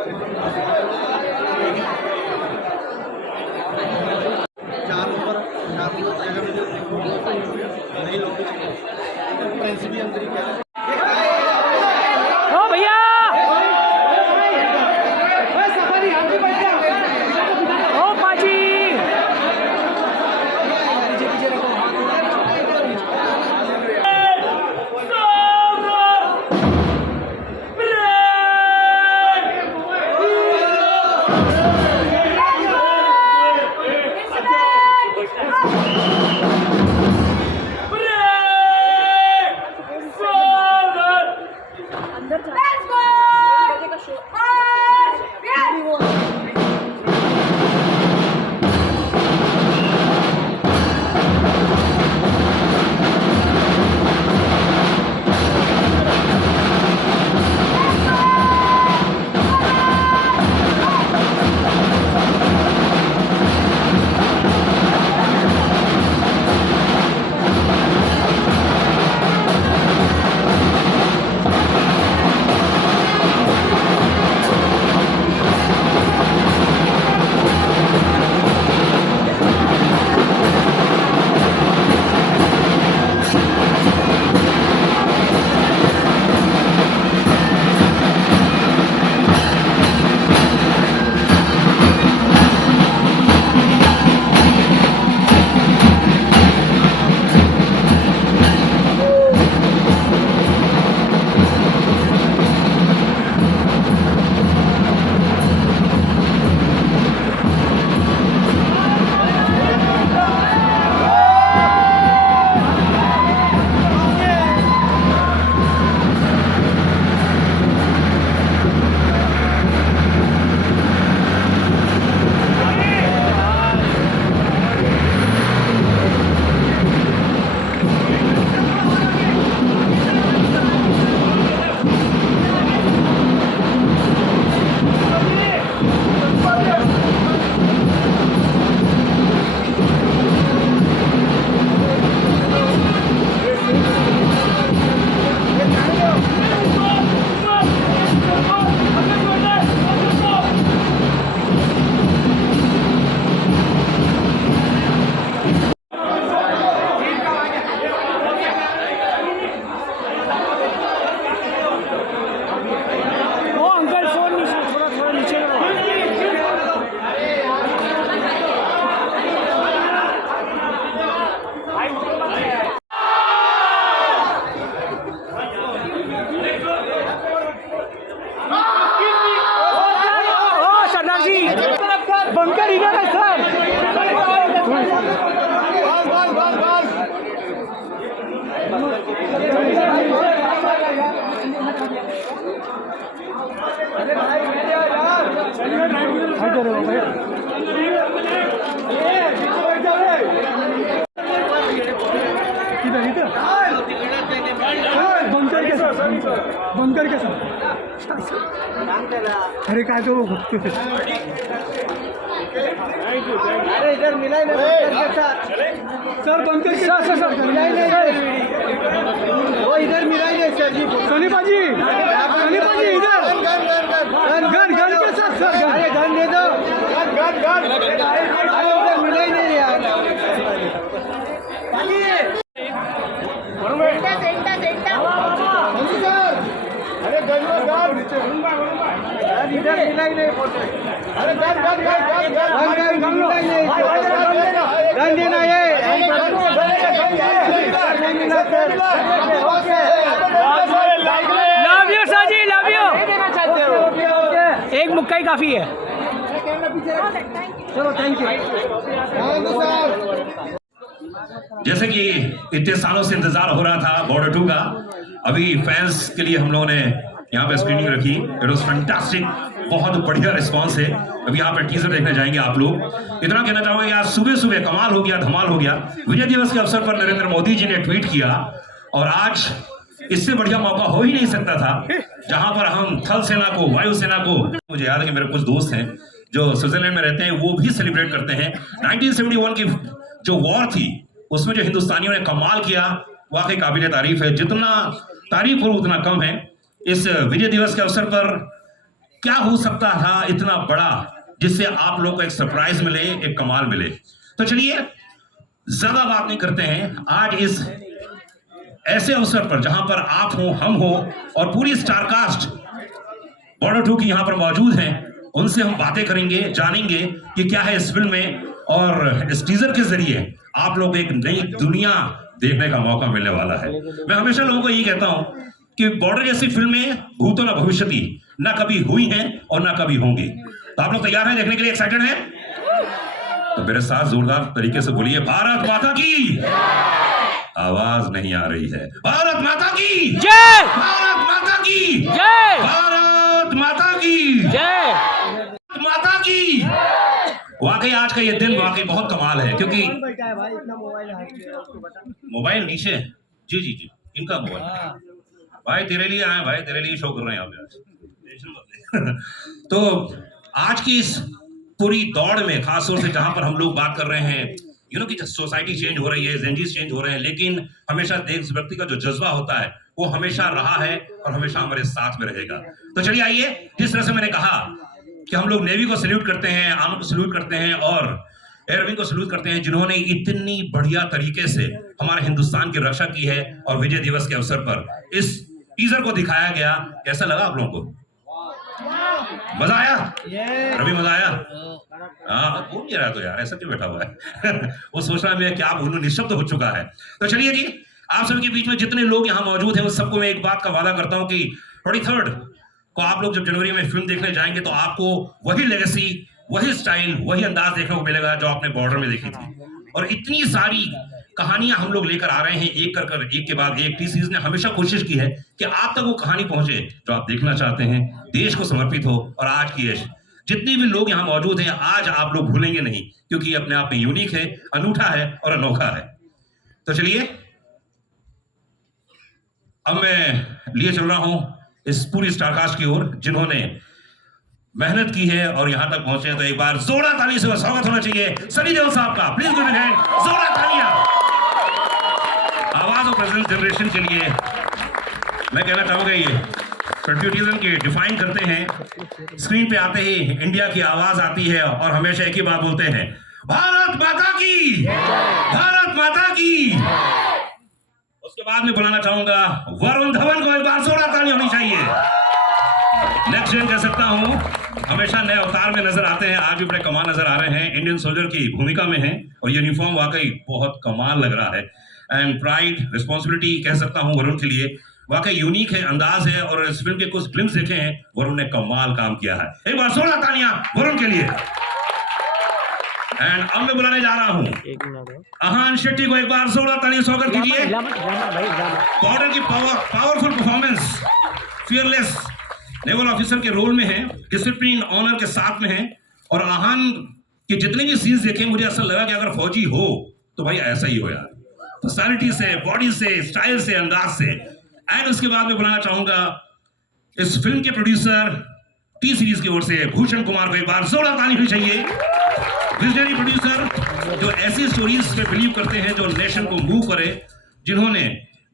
ओ भैया ओ पाजी बंकर इधर है सर। बंकर के साथ अरे काय तो अरे इधर मिलाई नहीं सर बंकर के साथ सर मिलाई नहीं वो इधर मिलाई नहीं सर जी सनी पाजी इधर गन के साथ सर अरे गन दे दो गन अरे उधर मिलाई नहीं यार अरे गन इधर मिलाई नहीं बोलते अरे गन मिलाई नहीं गन देना है लव यू साजी लव यू एक मुक्का ही काफी है चलो थैंक यू। जैसे कि इतने सालों से इंतजार हो रहा था बॉर्डर 2 का, अभी फैंस के लिए हम लोगों ने यहाँ पे स्क्रीनिंग रखी। इट वाज फैंटास्टिक, बहुत बढ़िया रिस्पांस है। अभी यहाँ पे टीजर देखने जाएंगे आप लोग। इतना कहना चाहूंगा आज सुबह सुबह कमाल हो गया, धमाल हो गया। विजय दिवस के अवसर पर नरेंद्र मोदी जी ने ट्वीट किया और आज इससे बढ़िया मौका हो ही नहीं सकता था जहां पर हम थल सेना को, वायु सेना को, मुझे याद है कि मेरे कुछ दोस्त हैं जो स्विट्जरलैंड में रहते हैं, वो भी सेलिब्रेट करते हैं 1971 की जो वॉर थी उसमें जो हिंदुस्तानियों ने कमाल किया, वाकई काबिल तारीफ है। जितना तारीफ करो उतना कम है। इस विजय दिवस के अवसर पर क्या हो सकता था इतना बड़ा जिससे आप लोगों को एक सरप्राइज मिले, एक कमाल मिले। तो चलिए ज्यादा बात नहीं करते हैं, आज इस ऐसे अवसर पर जहां पर आप हो, हम हो और पूरी स्टारकास्ट बॉर्डर 2 की यहां पर मौजूद हैं, उनसे हम बातें करेंगे, जानेंगे कि क्या है इस फिल्म में, और इस टीजर के जरिए आप लोग एक नई दुनिया देखने का मौका मिलने वाला है। मैं हमेशा लोगों को यही कहता हूं कि बॉर्डर जैसी फिल्में भूतो ना भविष्यति, ना कभी हुई हैं और ना कभी होंगी। तो आप लोग तैयार हैं देखने के लिए, एक्साइटेड हैं? तो मेरे साथ जोरदार तरीके से बोलिए, भारत माता की आवाज नहीं आ रही है। भारत माता की जय, भारत माता की जय, भारत माता की जय, माता की। वाकई आज का ये दिन वाकई बहुत कमाल है, क्योंकि बैठा है भाई, इतना मोबाइल हाथ में है, उसको बता। मोबाइल नीचे, जी जी जी, इनका मोबाइल भाई तेरे लिए आए, भाई तेरे लिए शो कर रहे हैं यहाँ पे आज, टेंशन मत ले। तो आज की इस पूरी दौड़ में, खासतौर से जहां पर हम लोग बात कर रहे हैं कि सोसाइटी चेंज हो रही है, जेंजीज चेंज हो रहे हैं, लेकिन हमेशा देश व्यक्ति का जो जज्बा होता है वो हमेशा रहा है और हमेशा हमारे साथ में रहेगा। तो चलिए आइए, जिस तरह से मैंने कहा कि हम लोग नेवी को सल्यूट करते हैं, आर्मी को सल्यूट करते हैं और एयरविंग को सल्यूट करते हैं, जिन्होंने इतनी बढ़िया तरीके से हमारे हिंदुस्तान की रक्षा की है। और विजय दिवस के अवसर पर इस टीजर को दिखाया गया, कैसा लगा आप लोगों को? मजा आया? रवि मजा आया? हाँ, बोल नहीं रहा तो यार, ऐसा क्यों बैठा हुआ है? वो सोच रहा है क्या बोलूं, निशब्द हो चुका है। तो चलिए जी, आप सबके बीच में जितने लोग यहाँ मौजूद हैं, उन सबको मैं एक बात का वादा करता हूँ कि 23 को आप लोग जब जनवरी में फिल्म देखने जाएंगे तो आपको वही लेगेसी, वही स्टाइल, वही अंदाज देखने को मिलेगा जो आपने बॉर्डर में देखी थी। और इतनी सारी कहानियां हम लोग लेकर आ रहे हैं, एक कर एक के बाद एक। टी सीरीज ने हमेशा कोशिश की है कि आप तक वो कहानी पहुंचे जो आप देखना चाहते हैं, देश को समर्पित हो। और आज की जितने भी लोग यहाँ मौजूद हैं, आज आप लोग भूलेंगे नहीं, क्योंकि अपने आप में यूनिक है, अनूठा है और अनोखा है। तो चलिए, अब मैं लिए चल रहा हूं इस पूरी स्टारकास्ट की ओर, जिन्होंने मेहनत की है और यहां तक पहुंचे। तो एक बार जोरदार ताली से स्वागत होना चाहिए सनी देओल साहब का। प्लीज गिव हैंड, जोरदार तालियां आवाज और प्रेजेंट जनरेशन के लिए। मैं कहना चाहूंगा, ये पेट्रियटिज्म की डिफाइन करते हैं। स्क्रीन पे आते ही इंडिया की आवाज आती है और हमेशा एक ही बात बोलते हैं, भारत माता की, भारत माता की। उसके बाद में बुलाना चाहूंगा वरुण धवन को। एक बार जोरदार ताली होनी चाहिए। नेक्स्ट जेन कह सकता हूं, हमेशा नए अवतार में नजर आते हैं, आज भी बड़े कमाल नजर आ रहे हैं, इंडियन सोल्जर की भूमिका में हैं और यूनिफॉर्म वाकई बहुत कमाल लग रहा है। एंड प्राइड, रिस्पॉन्सिबिलिटी कह सकता हूं वरुण के लिए, वाकई यूनिक है, अंदाज है। और इस फिल्म के कुछ ग्लिम्स देखे हैं, वरुण ने कमाल काम किया है। एक बार जोरदार तालियां वरुण के लिए। एंड अब मैं बुलाने जा रहा हूं अहान शेट्टी को। एक बार जोरदार तालियां स्वागत कीजिए। बॉर्डर की powerful performance, fearless naval officer के रोल में है, डिसिप्लिन ऑनर के साथ में है। और आहान के जितने भी सीन्स देखे, मुझे ऐसा लगा कि अगर फौजी हो तो भाई ऐसा ही हो यार, पर्सनालिटी से, बॉडी से, स्टाइल से, अंदाज से। एंड उसके बाद में बुलाना चाहूंगा इस फिल्म के प्रोड्यूसर टी सीरीज की ओर से भूषण कुमार को। एक बार जोरदार ताली होनी चाहिए। विजनरी प्रोड्यूसर जो ऐसी स्टोरीज पे बिलीव करते हैं जो नेशन को मूव करे, जिन्होंने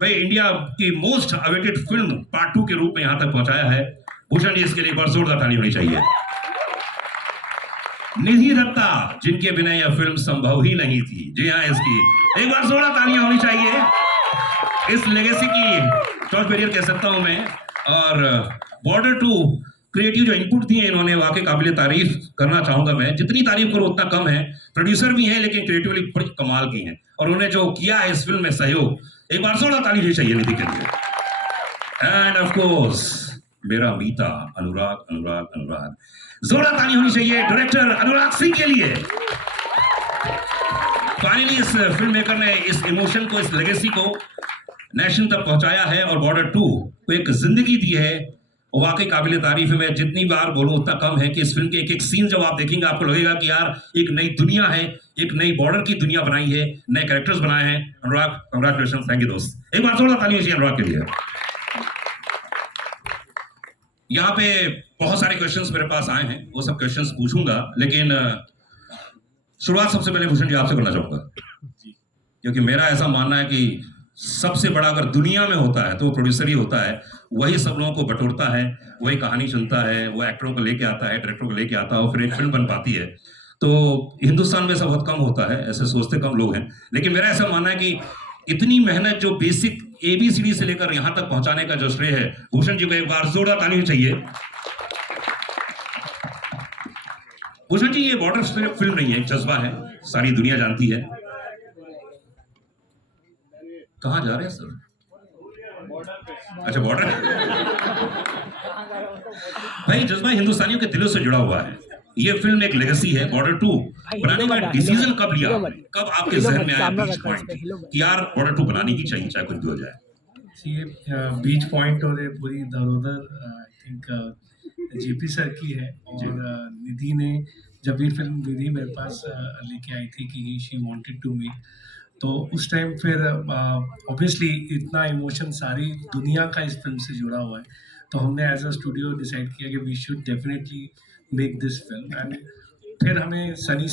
भाई इंडिया की मोस्ट अवेटेड फिल्म पार्ट 2 के रूप में यहां तक पहुंचाया है। भूषण जी, इसके लिए एक बार जोरदार ताली होनी चाहिए। निधि दत्ता, जिनके बिना यह फिल्म संभव ही नहीं थी, जी हाँ, इसकी एक बार जोरदार तालियां होनी चाहिए। इस लेगेसी की टॉर्च बैरियर कह सकता हूं मैं। और बॉर्डर 2 क्रिएटिव जो इनपुट दिए इन्होंने, वाकई काबिल तारीफ करना चाहूंगा मैं। जितनी तारीफ करो उतना कम है। प्रोड्यूसर भी हैं लेकिन क्रिएटिवली बड़ी कमाल की हैं, और उन्होंने जो किया है इस फिल्म में सहयोग, एक बार जोरदार ताली होनी चाहिए निधि के लिए। एंड ऑफ कोर्स मेरा मीता अनुराग, अनुराग, अनुराग, जोरदार ताली होनी चाहिए डायरेक्टर अनुराग सिंह के लिए। फाइनली इस फिल्म मेकर ने इस इमोशन को, इस लेगेसी को नेशन तक पहुंचाया है और बॉर्डर 2 को एक जिंदगी दी है। वाकई काबिल तारीफ है। मैं जितनी बार बोलूं उतना कम है कि इस फिल्म के एक एक सीन जब आप देखेंगे आपको लगेगा कि यार एक नई दुनिया है, एक नई बॉर्डर की दुनिया बनाई है, नए कैरेक्टर्स बनाए हैं। अनुराग, कंग्रेचुलेशन, थैंक यू दोस्त। एक बार जोरदार ताली होनी चाहिए अनुराग के लिए। यहाँ पे बहुत सारे क्वेश्चंस मेरे पास आए हैं, वो सब क्वेश्चंस पूछूंगा, लेकिन शुरुआत सबसे पहले भूषण जी आपसे करना चाहूंगा, क्योंकि मेरा ऐसा मानना है कि सबसे बड़ा अगर दुनिया में होता है तो वो प्रोड्यूसर ही होता है। वही सब लोगों को बटोरता है, वही कहानी चुनता है, वो एक्टरों को लेके आता है, डायरेक्टरों को लेके आता है और फिर एक फिल्म बन पाती है। तो हिंदुस्तान में ऐसा बहुत कम होता है, ऐसे सोचते कम लोग हैं। लेकिन मेरा ऐसा मानना है कि इतनी मेहनत जो बेसिक ABCD से लेकर यहां तक पहुंचाने का जो श्रेय है, भूषण जी को एक बार जोरदार ताली चाहिए। भूषण जी, ये बॉर्डर फिल्म नहीं है, एक जज्बा है, सारी दुनिया जानती है। कहां जा रहे हैं सर? अच्छा, बॉर्डर। भाई, जज्बा हिंदुस्तानियों के दिलों से जुड़ा हुआ है। ये फिल्म एक लेगेसी है। बॉर्डर 2 बनाने का डिसीजन कब लिया, कब आपके जहन में आया बीच पॉइंट कि यार बॉर्डर 2 बनानी ही चाहिए, चाहे कुछ भी हो जाए? ये बीच पॉइंट और ये पूरी दरोदर आई थिंक JP सर की है। और निधि ने, जब ये फिल्म निधि मेरे पास लेके आई थी कि शी वांटेड टू मेक, तो उस टाइम फिर ऑब्वियसली इतना इमोशन सारी दुनिया का इस फिल्म से जुड़ा हुआ है, तो हमने एज अ स्टूडियो डिसाइड किया कि we should definitely make this film. And फिर हमें सनी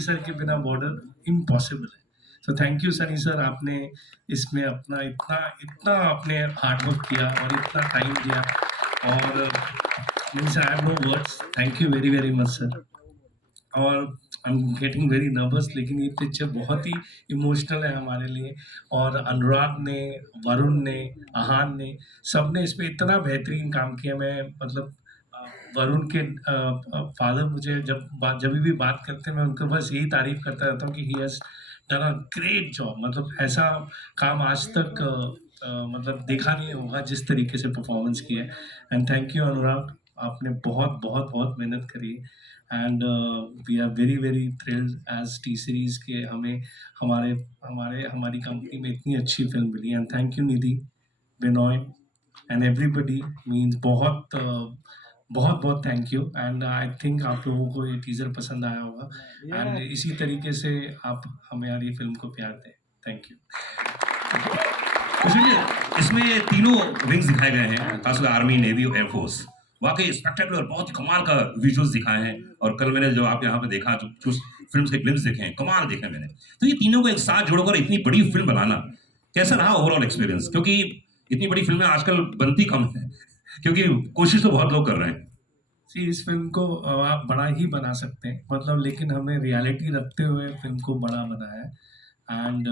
सर के बिना बॉर्डर इम्पॉसिबल है। तो थैंक यू सनी सर, आपने इसमें अपना इतना आपने हार्ड वर्क किया और इतना टाइम दिया, और means I have no words. Thank you very very much sir. और I am getting very nervous, लेकिन ये पिक्चर बहुत ही इमोशनल है हमारे लिए। और अनुराग ने, वरुण ने, आहान ने, सब ने इसमें इतना बेहतरीन काम किया। मैं मतलब वरुण के फादर मुझे जब भी बात करते हैं, मैं उनको बस यही तारीफ करता रहता हूँ कि he has done a great job. मतलब ऐसा काम आज तक मतलब देखा नहीं होगा जिस तरीके से परफॉर्मेंस किया है। एंड थैंक यू अनुराग, आपने बहुत बहुत बहुत मेहनत करी। And we are very very thrilled as T series के हमें हमारी कंपनी में इतनी अच्छी फिल्म मिली। And thank you Nidhi, Binoy and everybody, means बहुत बहुत thank you. And I think आप लोगों को ये टीज़र पसंद आया होगा, एंड इसी तरीके से आप हमारी फिल्म को प्यार दें। Thank you. इसमें तीनों विंग्स दिखाए गए हैं, खासकर आर्मी, नेवी और एयरफोर्स। वाकई स्पेक्टेकुलर, बहुत ही कमाल का विजुअल्स दिखाए हैं। और कल मैंने जो आप यहाँ पे देखा, जो कुछ फिल्म के ग्लिम्स देखे हैं, कमाल देखे मैंने। तो ये तीनों को एक साथ जोड़कर इतनी बड़ी फिल्म बनाना कैसा रहा ओवरऑल एक्सपीरियंस? क्योंकि इतनी बड़ी फिल्में आजकल बनती कम है, क्योंकि कोशिश तो बहुत लोग कर रहे हैं। इस फिल्म को आप बड़ा ही बना सकते हैं, मतलब, लेकिन हमने रियलिटी रखते हुए फिल्म को बड़ा बनाया है। एंड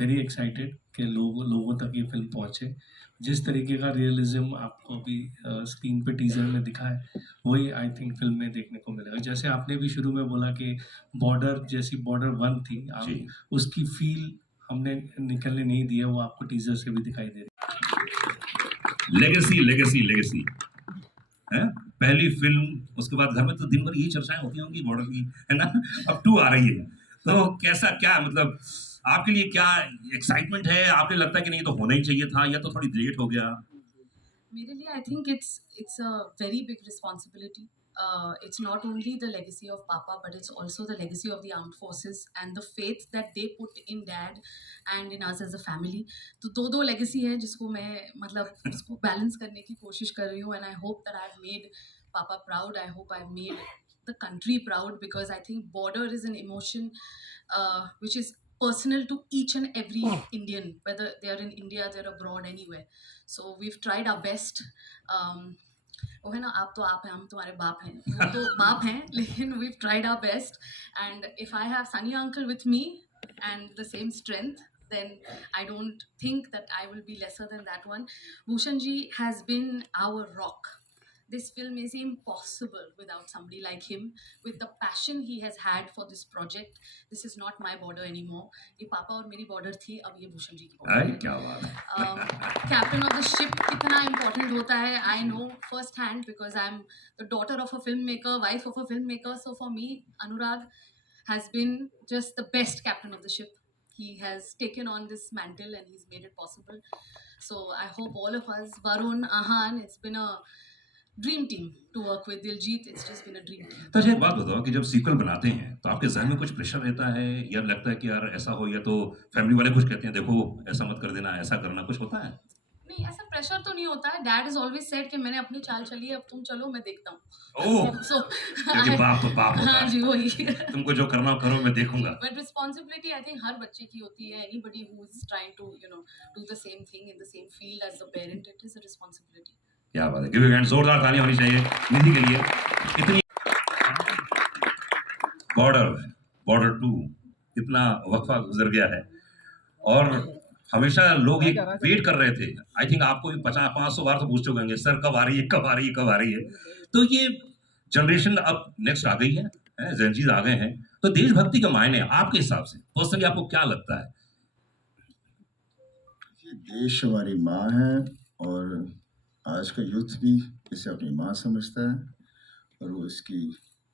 वेरी एक्साइटेड कि लोगों तक ये फिल्म पहुंचे। जिस तरीके का रियलिज्म आपको अभी स्क्रीन पे टीजर में दिखा है, वही आई थिंक फिल्म में देखने को मिलेगा। जैसे आपने भी शुरू में बोला कि बॉर्डर जैसी बॉर्डर 1 थी, उसकी फील हमने निकलने नहीं दिया, वो आपको टीजर से भी दिखाई दे रही है। लेगेसी है पहली फिल्म, उसके बाद घर में तो दिन भर यही चर्चाएं होती होंगी बॉर्डर की, है ना? अब 2 आ रही है, तो कैसा, क्या मतलब आपके लिए क्या एक्साइटमेंट है? आपने लगता है कि नहीं तो होना ही चाहिए था, या तो थोड़ी लेट हो गया? मेरे लिए I think it's a very big responsibility. It's not only the legacy of Papa, but it's also the legacy of the armed forces and the faith that they put in Dad and in us as a family. तो दो legacy है जिसको मैं मतलब उसको balance करने की कोशिश कर रही हूँ. And I hope that I've made Papa proud. I hope I've made the country proud, because I think border is an emotion which is personal to each and every Indian, whether they are in India, they're abroad, anywhere. So we've tried our best. वो है ना, आप तो आप हैं, हम तुम्हारे बाप हैं, वो तो बाप हैं, लेकिन we've tried our best. And if I have Sunny uncle with me and the same strength, then I don't think that I will be lesser than that one. Bhushan ji has been our rock. This film is impossible without somebody like him, with the passion he has had for this project. This is not my border anymore. ये पापा और मेरी border थी, अब ये भूषण जी की border है. क्या बात है. Captain of the ship कितना important होता है, I know first hand, because I'm the daughter of a filmmaker, wife of a filmmaker. So for me, Anurag has been just the best captain of the ship. He has taken on this mantle and he's made it possible. So I hope all of us, Varun, Ahan, it's been a dream team to work with Diljit. It's just been a dream team. तो एक बात बताओ कि जब sequel बनाते हैं तो आपके ज़हन में कुछ प्रेशर रहता है, या लगता है कि यार ऐसा हो, या तो फैमिली वाले कुछ कहते हैं देखो ऐसा मत कर देना, ऐसा करना, कुछ होता है? नहीं ऐसा प्रेशर तो नहीं होता है. डैड इज ऑलवेज सेड कि मैंने अपनी चाल चली है, अब तुम चलो, मैं देखता हूँ. ओह, सो क्योंकि बाप तो बाप होता हाँ है, जी वही. तुमको जो करना हो करो, मैं देखूंगा. बट रिस्पॉन्सिबिलिटी आई थिंक हर बच्चे की होती है. Anybody who is trying to do the same thing in the same field as a parent, it is a responsibility. क्या बात है, गिव अ हैंड, जोरदार ताली होनी चाहिए निधि के लिए. इतनी बॉर्डर 2 इतना वक्फा गुजर गया है और हमेशा लोग एक वेट कर रहे थे. आई थिंक आपको भी 500 बार तो पूछ चुके होंगे, सर कब आ रही है, कब आ रही है, कब आ रही है. तो ये जनरेशन अब नेक्स्ट आ गई है, जेनजीज आ गए हैं. तो देशभक्ति के मायने आपके हिसाब से पर्सनली आपको क्या लगता है? ये देश हमारी माँ है और आज का यूथ भी इसे अपनी माँ समझता है और वो इसकी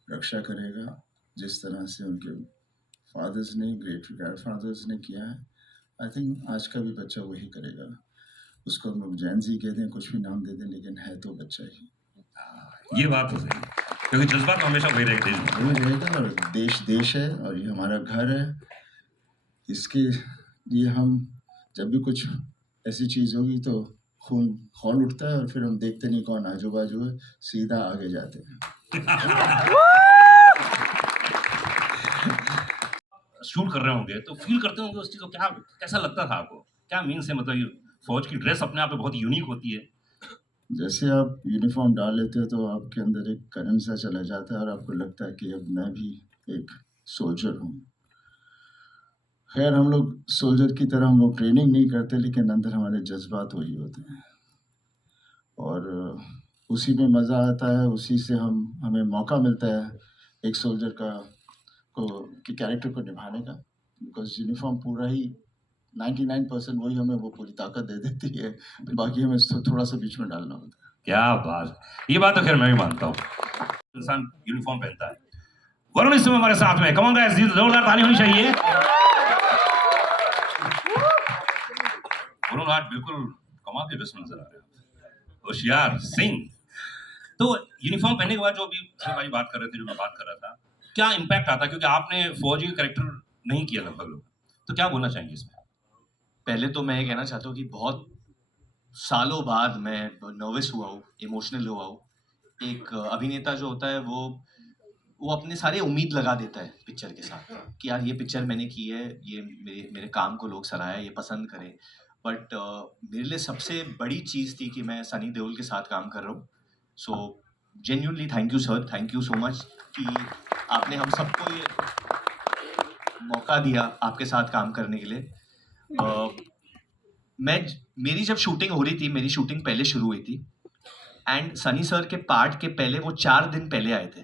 रक्षा करेगा जिस तरह से उनके फादर्स ने, ग्रेट ग्रैंड फादर्स ने किया है. आई थिंक आज का भी बच्चा वही करेगा. उसको हम लोग जैनजी कहते हैं, कुछ भी नाम दे दें, लेकिन है तो बच्चा ही. ये बात तो सही है, क्योंकि जज्बात हमेशा वही रहेगा. वही रहेगा और देश देश है और ये हमारा घर है. इसके लिए हम जब भी कुछ ऐसी चीज़ होगी तो खून खौल उठता है और फिर हम देखते नहीं कौन आजू बाजू है, सीधा आगे जाते हैं. शूट कर रहे होंगे तो फील करते होंगे उस चीज को, क्या कैसा लगता था आपको? क्या मीन से, मतलब ये फौज की ड्रेस अपने आप में बहुत यूनिक होती है. जैसे आप यूनिफॉर्म डाल लेते हो तो आपके अंदर एक करंट सा चला जाता है और आपको लगता है कि अब मैं भी एक सोल्जर हूँ. खैर, हम लोग सोल्जर की तरह हम लोग ट्रेनिंग नहीं करते, लेकिन अंदर हमारे जज्बात वही होते हैं और उसी में मज़ा आता है. उसी से हमें मौका मिलता है एक सोल्जर के कैरेक्टर को निभाने का. बिकॉज यूनिफॉर्म पूरा ही 99% वही हमें वो पूरी ताकत दे देती है, बाकी हमें थोड़ा सा बीच में डालना होता है. क्या बात, ये बात तो खैर मैं भी मानता हूँ, इंसान यूनिफॉर्म पहनता है. वरुण इस समय हमारे साथ में, कम ऑन गाइस, जोरदार ताली होनी चाहिए. वरुण आज बिल्कुल कमाल के ड्रेस में नजर आ रहे हैं, होशियार सिंह. तो यूनिफॉर्म पहनने के बाद जो अभी भाई बात कर रहे थे, जो मैं बात कर रहा था, क्या इम्पैक्ट आता, क्योंकि आपने फौजी का कैरेक्टर नहीं किया लगभग लोग, तो क्या बोलना चाहेंगे इसमें? पहले तो मैं ये कहना चाहता हूँ कि बहुत सालों बाद मैं नर्वस हुआ हूँ, इमोशनल हुआ हूँ. एक अभिनेता जो होता है वो अपने सारे उम्मीद लगा देता है पिक्चर के साथ कि यार ये पिक्चर मैंने की है, ये मेरे काम को लोग सराहा, ये पसंद करें. बट मेरे लिए सबसे बड़ी चीज़ थी कि मैं सनी देओल के साथ काम कर रहा हूँ. So genuinely thank you sir, thank you so much कि आपने हम सबको ये मौका दिया आपके साथ काम करने के लिए. मेरी जब शूटिंग हो रही थी, मेरी शूटिंग पहले शुरू हुई थी एंड सनी सर के पार्ट के पहले वो 4 दिन पहले आए थे.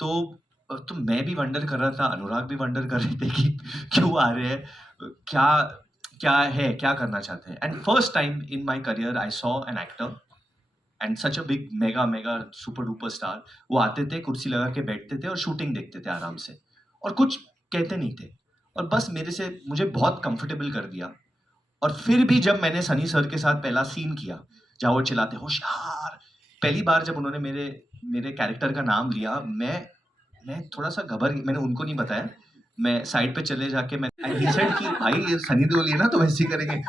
तो मैं भी वंडर कर रहा था, अनुराग भी वंडर कर रहे थे कि क्यों आ रहे हैं, क्या करना चाहते हैं. And first time in my career I saw an actor and such a big mega super duper star. वो आते थे, कुर्सी लगा के बैठते थे और शूटिंग देखते थे आराम से और कुछ कहते नहीं थे और बस मुझे बहुत कंफर्टेबल कर दिया. और फिर भी जब मैंने सनी सर के साथ पहला सीन किया जहाँ वो चिल्लाते होशियार, पहली बार जब उन्होंने मेरे कैरेक्टर का नाम लिया, मैं थोड़ा सा घबर, मैंने उनको नहीं बताया, मैं साइड पे चले जाके मैं he said कि भाई ये सनी देओल है ना तो वैसे ही करेंगे.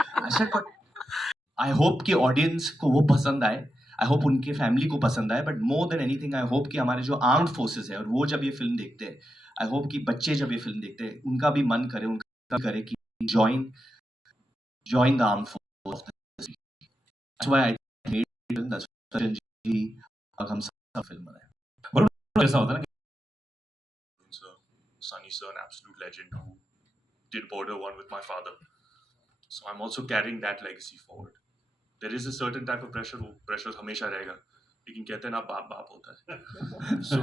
आई होप कि ऑडियंस को वो पसंद आए, आई होप उनके फैमिली को पसंद आए, but more than anything I hope कि हमारे जो आर्म्ड फोर्सेस है और वो जब ये फिल्म देखते हैं, आई होप कि बच्चे जब ये फिल्म देखते हैं उनका भी मन करे, उनका करे कि join the armed force. That's why I made it. That's why हम सब फिल्म बनाए. ऐसा होता है ना Sir, Sunny sir, an absolute legend who did Border 1 with my father. So I'm also carrying that legacy forward. There is a certain type of pressure, वो pressure हमेशा रहेगा, लेकिन कहते हैं ना बाप होता है. So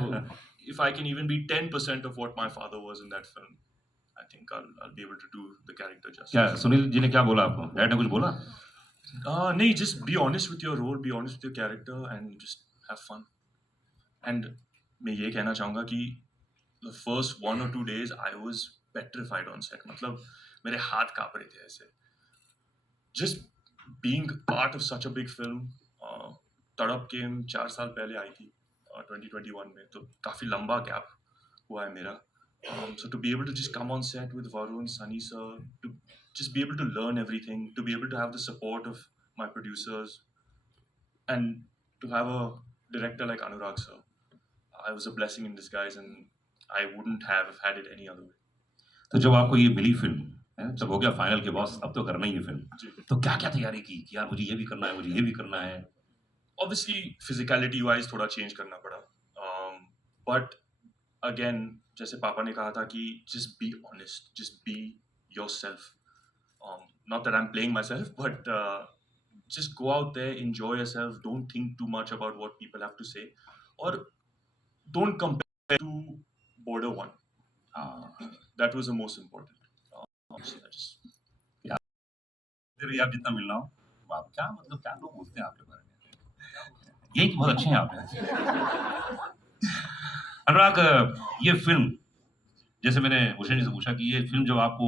if I can even be 10% of what my father was in that film, I think I'll be able to do the character justice. क्या सुनील जी ने क्या बोला आपको, डैड ने कुछ बोला? नहीं, just be honest with your role, be honest with your character and just have fun. And मैं ये कहना चाहूँगा कि the first 1 or 2 days I was petrified on set. मतलब मेरे हाथ काँप रहे थे ऐसे. Just being part of such a big film. तड़प के 4 साल पहले आई थी 2021 में, तो काफ़ी लंबा गैप हुआ है मेरा. So to be able to just come on set with Varun, Sunny sir, to just be able to learn everything, to be able to have the support of my producers, and to have a director like Anurag sir, I was a blessing in disguise, and I wouldn't have had it any other way. तो जब आपको ये मिली film है, जब हो गया final के boss अब तो करना ही है फिल्म, जी. तो क्या क्या तैयारी की कि यार मुझे ये भी करना है, मुझे ये भी करना है? Obviously, physicality wise थोड़ा change करना पड़ा, but again जैसे पापा ने कहा था कि just be honest, just be yourself. Not that I'm playing myself, but just go out there, enjoy yourself, don't think too much about what people have to say, or don't compare to Border 1. That was the most important. So I just फिर आप जितना मिलना हो, आप क्या मतलब क्या लोग बोलते हैं आपके बारे में? यही तो बहुत अच्छे हैं आप। अनुराग, ये फिल्म जैसे मैंने भूषण जी से पूछा कि ये फिल्म जब आपको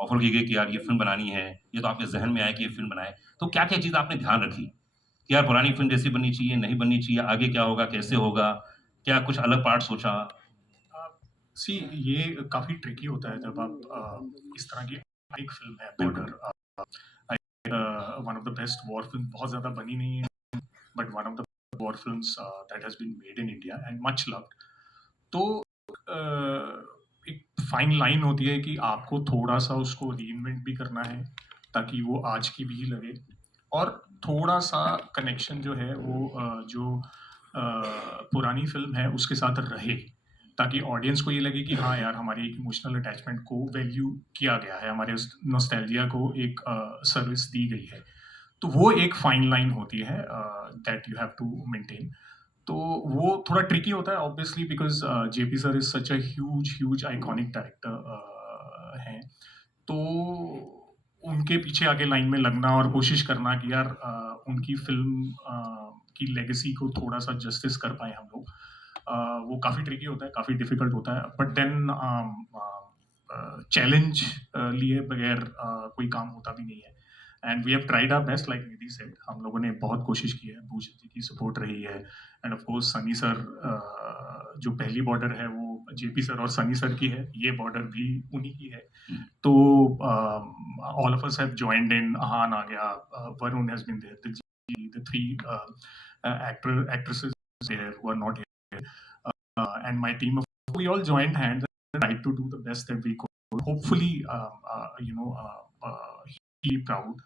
ऑफर की गई कि यार ये फिल्म बनानी है, ये तो आपके जहन में आया कि ये फिल्म बनाए, तो क्या क्या चीज़ आपने ध्यान रखी कि यार पुरानी फिल्म जैसी बननी चाहिए, नहीं बननी चाहिए, आगे क्या होगा, कैसे होगा, क्या कुछ अलग पार्ट सोचा? सी ये काफ़ी ट्रिकी होता है जब आप इस तरह की एक फिल्म है Border, one of the best war film, बहुत ज़्यादा बनी नहीं है but one of the war films that has been made in India and much loved. तो एक फाइन लाइन होती है कि आपको थोड़ा सा उसको रीइन्वेंट भी करना है ताकि वो आज की भी लगे, और थोड़ा सा कनेक्शन जो है वो जो पुरानी फिल्म है उसके साथ रहे, ताकि ऑडियंस को ये लगे कि हाँ यार हमारी एक इमोशनल अटैचमेंट को वैल्यू किया गया है, हमारे उस नॉस्टैल्जिया को एक सर्विस दी गई है। तो वो एक फाइन लाइन होती है that you have to maintain. तो वो थोड़ा ट्रिकी होता है obviously because JP sir is such a huge iconic director हैं, तो उनके पीछे आगे लाइन में लगना और कोशिश करना कि यार उनकी फिल्म की लेगेसी को थोड़ा सा जस्टिस कर पाए हम लोग, वो काफ़ी ट्रिकी होता है, काफ़ी डिफिकल्ट होता है, बट देन चैलेंज लिए बगैर कोई काम होता भी नहीं है। And we have tried our best, like Nidhi said, हम लोगों ने बहुत कोशिश की है, भूषण जी की सपोर्ट रही है, end of course Sunny sir, जो पहली बॉर्डर है वो जेपी सर और सनी सर की है, ये बॉर्डर भी उन्हीं की है। तो all of us have joined in, Ahaan आ गया, Varun has been there, the three actresses there who are not here, and my team of, we all joined hands and tried to do the best that we could, hopefully he proud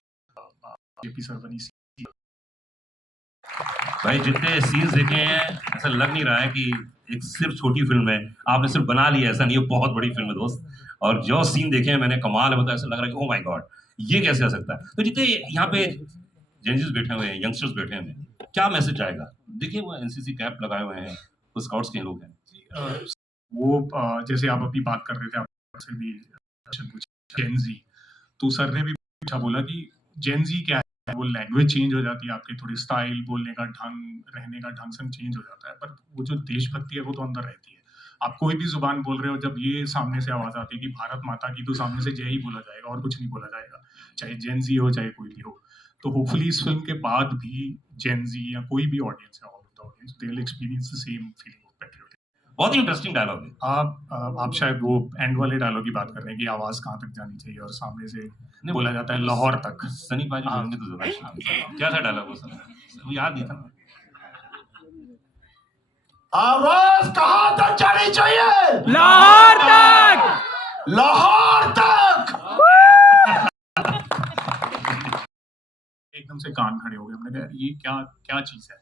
JP sir when he sees। भाई जितने scenes देखे हैं ऐसा लग नहीं रहा है कि एक सिर्फ छोटी फिल्म है, आपने सिर्फ बना ली है, ऐसा नहीं है, बहुत बड़ी फिल्म है दोस्त। और जो सीन देखे हैं मैंने, कमाल है, मतलब ऐसा लग रहा है कि ओह माय गॉड ये कैसे हो सकता है। तो जितने यहाँ पे जेंजीज बैठे हुए हैं, यंगस्टर्स बैठे हुए हैं, क्या मैसेज जाएगा? देखिए वो एनसीसी कैप लगाए हुए हैं, वो स्काउट्स के लोग हैं, वो जैसे आप अभी बात कर रहे थे, आपसे भी क्वेश्चन पूछा जेनजी, तो सर ने भी पूछा, बोला कि जेनजी क्या है, वो लैंग्वेज चेंज हो जाती है, आपके थोड़े स्टाइल, बोलने का ढंग, रहने का ढंग सब चेंज हो जाता है, पर वो जो देशभक्ति है वो तो अंदर रहती है। आप कोई भी जुबान बोल रहे हो, जब ये सामने से आवाज़ आती है कि भारत माता की, तो सामने से जय ही बोला जाएगा और कुछ नहीं बोला जाएगा, चाहे जेनजी हो चाहे कोई भी हो। तो होपफुली इस फिल्म के बाद भी जेनजी या कोई भी ऑडियंस है, all of the audience, they will experience the same feeling of patriotism. बहुत ही इंटरेस्टिंग डायलॉग है। आप शायद वो एंड वाले डायलॉग की बात कर रहे हैं कि आवाज़ कहाँ तक जानी चाहिए, और सामने से बोला जाता है लाहौर तक। सनी पाजी बोलेंगे तो जरूर। क्या था डायलॉग वो सर? वो याद नहीं था। आवाज कहाँ तक जानी चाहिए? लाहौर तक, लाहौर तक। एकदम से कान खड़े हो गए, हमने कहा ये क्या चीज़ है।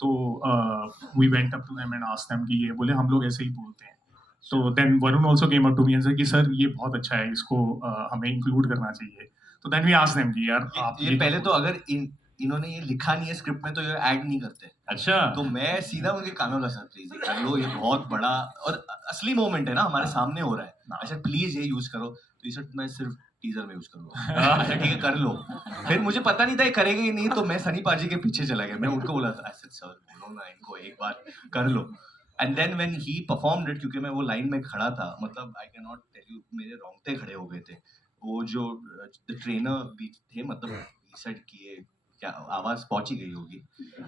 तो we went up to them and asked them कि ये, बोले हम लोग ऐसे ही बोलते हैं। तो then Varun also came up to me and said कि सर ये बहुत अच्छा है, इसको हमें इंक्लूड करना चाहिए। तो देन वी आस्क्ड देम कि यार आप ये पहले तो अगर इन्होंने ये लिखा नहीं है स्क्रिप्ट में तो ये ऐड नहीं करते। अच्छा, तो मैं सीधा उनके कानों लगा, प्लीज ये कर लो, ये बहुत बड़ा और असली मोमेंट है ना, हमारे सामने हो रहा है, अच्छा प्लीज ये यूज करो। तो ये सब मैं सिर्फ टीजर में यूज करूंगा। अच्छा ठीक है कर लो। फिर मुझे पता नहीं था ये करेंगे कि नहीं, तो मैं सनी पाजी के पीछे चला गया, मैं उनको बोला था सर बोलो ना इनको एक बार कर लो। And then when he performed it, क्योंकि मैं वो लाइन में खड़ा था, मतलब I can not tell you, मेरे रोंगटे खड़े हो गए थे। वो जो ट्रेनर भी थे, मतलब ही सेड कि ये क्या आवाज पहुंची गई होगी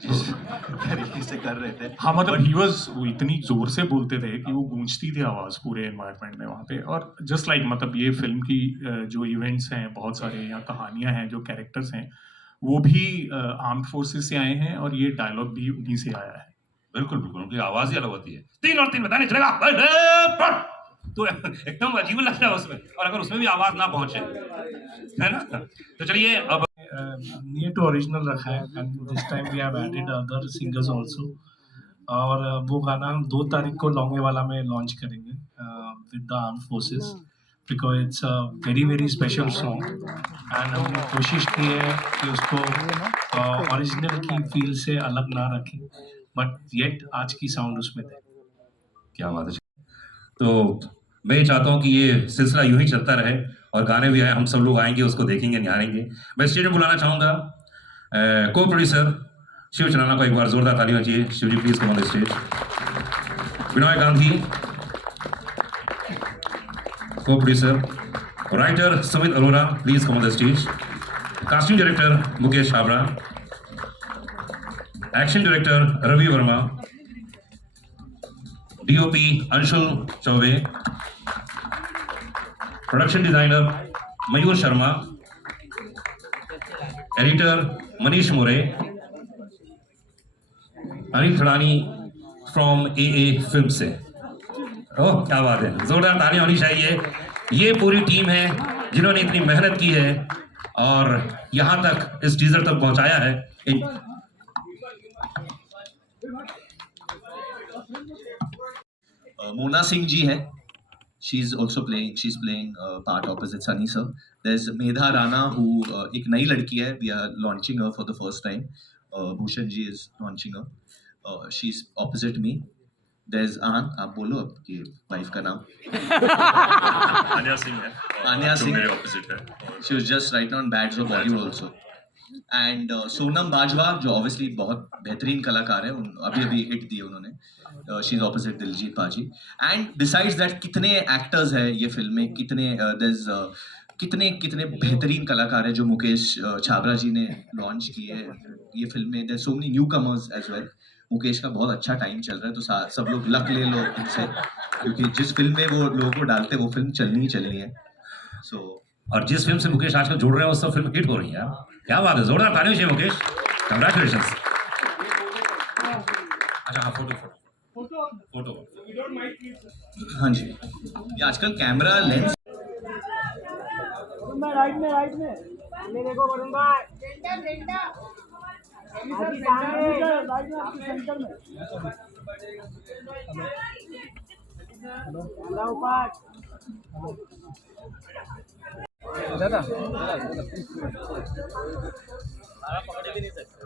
जिस तरीके से कर रहे थे। हाँ मतलब ही वाज, वो इतनी जोर से बोलते थे कि वो गूंजती थी आवाज़ पूरे एनवायरनमेंट में वहाँ पे। और जस्ट लाइक मतलब ये फिल्म की जो इवेंट्स हैं बहुत सारे, या कहानियाँ हैं, जो कैरेक्टर्स हैं, वो भी आर्म्ड फोर्सेस से आए हैं और ये डायलॉग भी उन्हीं से आया है। बिल्कुल बिल्कुल, उनकी आवाज ही अलग होती है। 3 और 3 बताने चलेगा तो एकदम अजीब लगता है उसमें, और अगर उसमें भी आवाज ना पहुंचे, है ना। तो चलिए अब नियर टू ओरिजिनल रखा है, and this time we have added other singers also. और वो गाना हम 2 तारीख को लौंगेवाला में लॉन्च करेंगे with the armed forces, because it's a very very special song, and हमने कोशिश की है कि उसको ओरिजिनल की फील से अलग ना रखें, बट येट आज की साउंड उसमें दें। क्या बात है। तो मैं ये चाहता हूँ कि ये सिलसिला यूं ही चलता रहे, और गाने भी आए, हम सब लोग आएंगे, उसको देखेंगे, निहारेंगे। मैं स्टेज में बुलाना चाहूँगा को प्रोड्यूसर शिव चन्ना को, एक बार जोरदार ताली होनी चाहिए। Shiv ji please come on the stage. Vinay Gandhi को producer, writer Sumit Arora please come on the stage. Casting director Mukesh Chhabra, action director Ravi Verma, DOP Anshul Choubey, production designer Mayur Sharma, editor Manish More, Anil Khadani from AA film से। ओह क्या बात है, जोरदार तालियां होनी चाहिए। ये पूरी टीम है जिन्होंने इतनी मेहनत की है और यहां तक इस टीजर तक पहुंचाया है। Mona Singh ji hai. She's playing part opposite Sunny sir. There's Medha Rana who एक नई लड़की है. We are launching her for the first time. Bhushan ji is launching her. She's opposite me. There's आप बोलो आपकी wife का नाम। आन्या सिंह है। आन्या जो सिंह मेरे ऑपोजिट है। She was just right now on Bads of Bollywood also. And Sonam Bajwa जो ऑब्वियसली बहुत बेहतरीन कलाकार है, अभी हिट दी उन्होंने। शी इज ऑपोजिट दिलजीत पाजी। एंड बिसाइड्स दैट कितने एक्टर्स हैं ये फिल्म में, कितने बेहतरीन कलाकार हैं जो मुकेश छाबड़ा जी ने लॉन्च किए ये फिल्म में। There so many newcomers as well. Mukesh का बहुत अच्छा टाइम चल रहा है, तो सब लोग लक ले लो इनसे, क्योंकि जिस फिल्म में वो लोगों को डालते वो फिल्म चलनी ही चलनी है। सो और जिस फिल्म से मुकेश आजकल जुड़ रहे हैं, उस सब फिल्म हिट हो रही है यार। क्या बात है, जोरदार तालियां चाहिए मुकेश, कंग्रेचुलेशंस। अच्छा हाँ, फोटो हाँ जी, ये आजकल कैमरा लेंस राइट में मेरे को वरुण भाई सेंटर में दादा पकड़े भी नहीं सकते।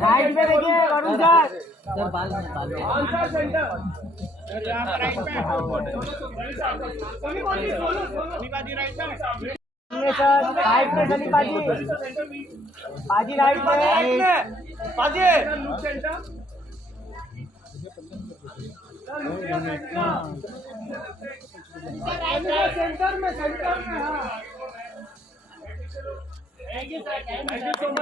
राइट में देखिए वरुण सर बाल आंसर सेंटर राइट में सनी बाजी राइट में सर राइट में सनी बाजी राइट में बाजी सेंटर सेंटर में हाँ। Thank you sir, thank you so much.